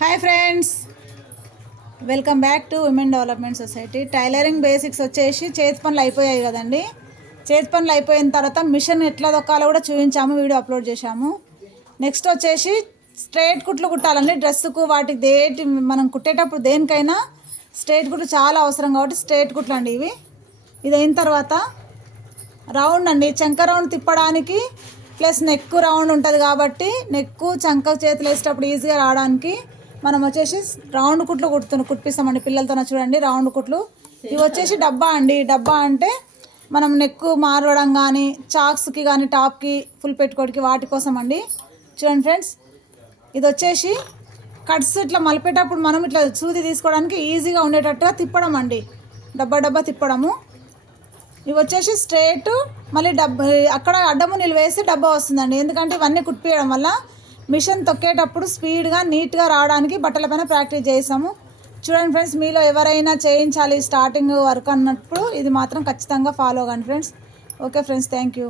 Hi friends welcome back to women development society tailoring basics వచ్చేసి చేతి పనులు అయిపోయాయి కదండి. చేతి పనులు అయిపోయిన తర్వాత మిషన్ ఎట్లా దొక్కాలో కూడా చూపించాము వీడియో అప్లోడ్ చేశాము. నెక్స్ట్ వచ్చేసి స్ట్రైట్ కుట్లు కుట్టాలండి. డ్రెస్సుకు వాటికి దేటి మనం కుట్టేటప్పుడు దేనికైనా స్ట్రైట్ కుట్లు చాలా అవసరం కాబట్టి స్ట్రైట్ కుట్లు అండి ఇవి. ఇది అయిన తర్వాత రౌండ్ అండి. చంక రౌండ్ తిప్పడానికి ప్లస్ నెక్ రౌండ్ ఉంటుంది కాబట్టి నెక్ చంక చేతులు వేసేటప్పుడు ఈజీగా రావడానికి మనం వచ్చేసి రౌండ్ కుట్లు కుడుతు కుట్టిస్తామండి. పిల్లలతో చూడండి రౌండ్ కుట్లు. ఇవి వచ్చేసి డబ్బా అండి. డబ్బా అంటే మనం నెక్ మారడం కానీ చాక్స్కి కానీ టాప్కి ఫుల్ పెట్టుకోవడానికి వాటి కోసం అండి. చూడండి ఫ్రెండ్స్ ఇది వచ్చేసి కట్స్ ఇట్లా మలిపేటప్పుడు మనం ఇట్లా సూది తీసుకోవడానికి ఈజీగా ఉండేటట్టుగా తిప్పడం అండి. డబ్బా డబ్బా తిప్పడము. ఇవి వచ్చేసి స్ట్రైట్ మళ్ళీ డబ్బా అక్కడ అడ్డము నిలువేసి డబ్బా వస్తుందండి. ఎందుకంటే ఇవన్నీ కుట్టియడం వల్ల మిషన్ తొక్కేటప్పుడు స్పీడ్గా నీట్గా రావడానికి బట్టల పైన ప్రాక్టీస్ చేసాము. చూడండి ఫ్రెండ్స్ మీలో ఎవరైనా చేయించాలి స్టార్టింగ్ వర్క్ అన్నప్పుడు ఇది మాత్రం ఖచ్చితంగా ఫాలో కండి friends. Okay friends thank you.